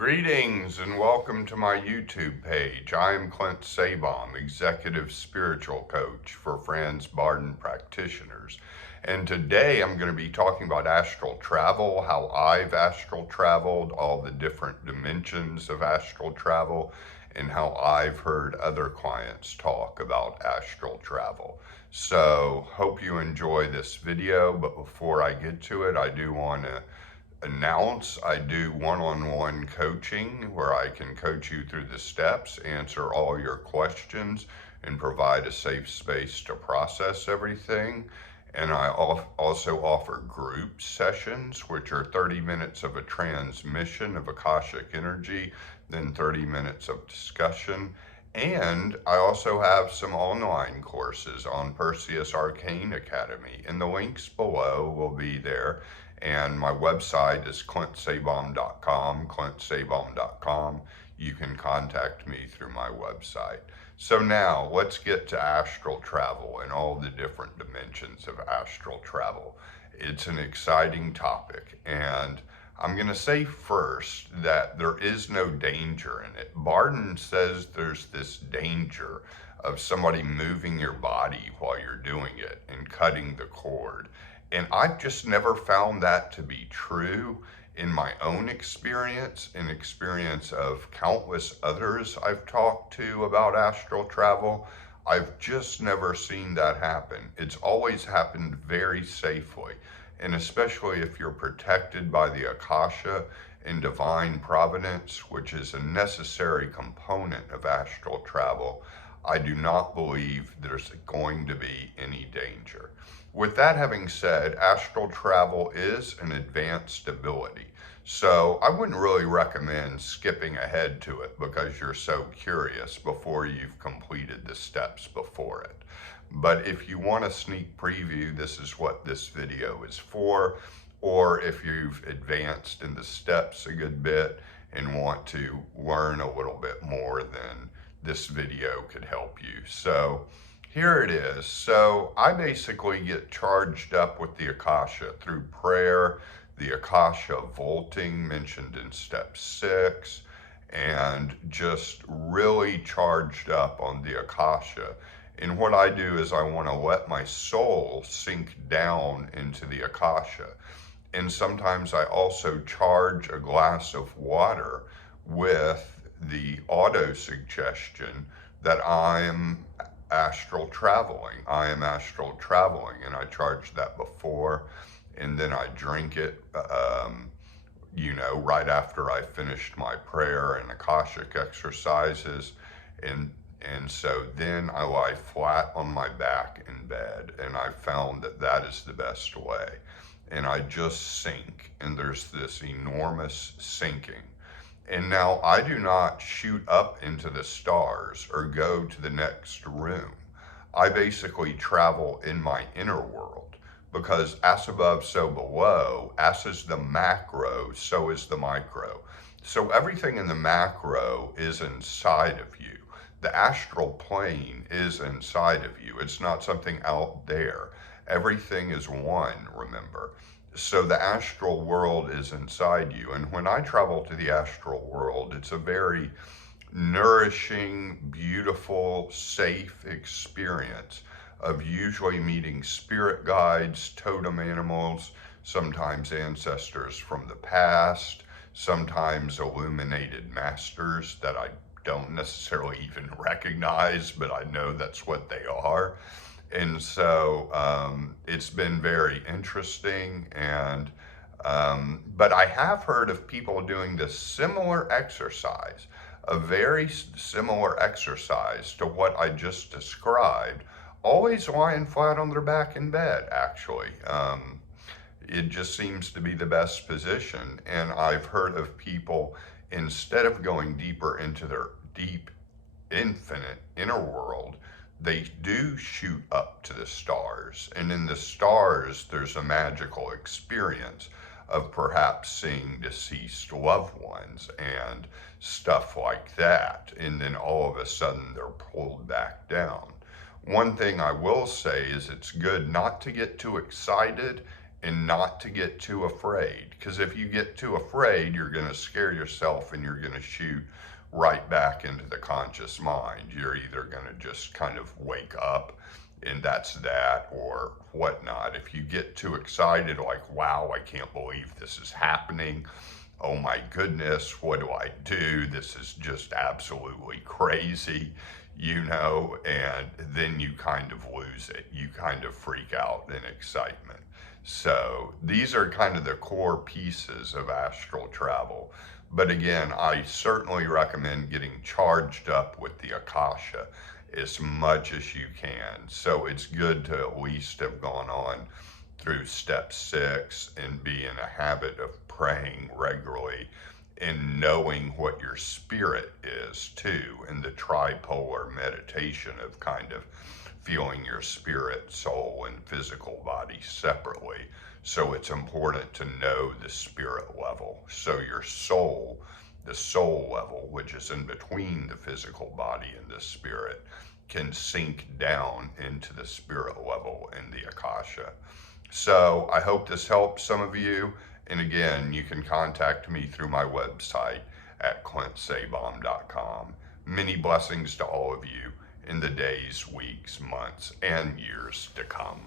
Greetings and welcome to my YouTube page. I am Clint Sabom, Executive Spiritual Coach for Franz Bardon practitioners. And today I'm going to be talking about astral travel, how I've astral traveled, all the different dimensions of astral travel, and how I've heard other clients talk about astral travel. So hope you enjoy this video, but before I get to it, I do want to announce I do one-on-one coaching where I can coach you through the steps, answer all your questions, and provide a safe space to process everything. And I also offer group sessions, which are 30 minutes of a transmission of Akashic energy, then 30 minutes of discussion. And I also have some online courses on Perseus Arcane Academy, and the links below will be there. And my website is clintsabom.com, clintsabom.com. You can contact me through my website. So now let's get to astral travel and all the different dimensions of astral travel. It's an exciting topic, and I'm going to say first that there is no danger in it. Bardon says there's this danger of somebody moving your body while you're doing it and cutting the cord. And I've just never found that to be true in my own experience, in experience of countless others I've talked to about astral travel. I've just never seen that happen. It's always happened very safely. And especially if you're protected by the Akasha and divine providence, which is a necessary component of astral travel, I do not believe there's going to be any danger. With that having said, astral travel is an advanced ability. So I wouldn't really recommend skipping ahead to it because you're so curious before you've completed the steps before it. But if you want a sneak preview, this is what this video is for. Or if you've advanced in the steps a good bit and want to learn a little bit more, then this video could help you. So here it is. So I basically get charged up with the Akasha through prayer, the Akasha vaulting mentioned in step 6, and just really charged up on the Akasha. And what I do is I want to let my soul sink down into the Akasha. And sometimes I also charge a glass of water with the auto suggestion that I am astral traveling. I am astral traveling, and I charged that before, and then I drink it, right after I finished my prayer and Akashic exercises, and so then I lie flat on my back in bed, and I found that that is the best way, and I just sink, and there's this enormous sinking. And now I do not shoot up into the stars or go to the next room. I basically travel in my inner world, because as above, so below, as is the macro, so is the micro. So everything in the macro is inside of you. The astral plane is inside of you. It's not something out there. Everything is one, remember. So the astral world is inside you. And when I travel to the astral world, it's a very nourishing, beautiful, safe experience of usually meeting spirit guides, totem animals, sometimes ancestors from the past, sometimes illuminated masters that I don't necessarily even recognize, but I know that's what they are. And so it's been very interesting, and but I have heard of people doing this similar exercise, a very similar exercise to what I just described, always lying flat on their back in bed, actually. It just seems to be the best position. And I've heard of people, instead of going deeper into their deep, infinite inner world, they do shoot up to the stars. And in the stars, there's a magical experience of perhaps seeing deceased loved ones and stuff like that. And then all of a sudden, they're pulled back down. One thing I will say is it's good not to get too excited and not to get too afraid. Because if you get too afraid, you're going to scare yourself and you're going to shoot right back into the conscious mind. You're either going to just kind of wake up and that's that, or whatnot. If you get too excited, like, wow, I can't believe this is happening. Oh my goodness, what do I do? This is just absolutely crazy, and then you kind of lose it. You kind of freak out in excitement. So these are kind of the core pieces of astral travel. But again, I certainly recommend getting charged up with the Akasha as much as you can. So it's good to at least have gone on through step 6 and be in a habit of praying regularly and knowing what your spirit is too, in the tripolar meditation of kind of feeling your spirit, soul, and physical body separately. So it's important to know the spirit level. So your soul, the soul level, which is in between the physical body and the spirit, can sink down into the spirit level in the Akasha. So I hope this helps some of you. And again, you can contact me through my website at clintsabom.com. Many blessings to all of you in the days, weeks, months, and years to come.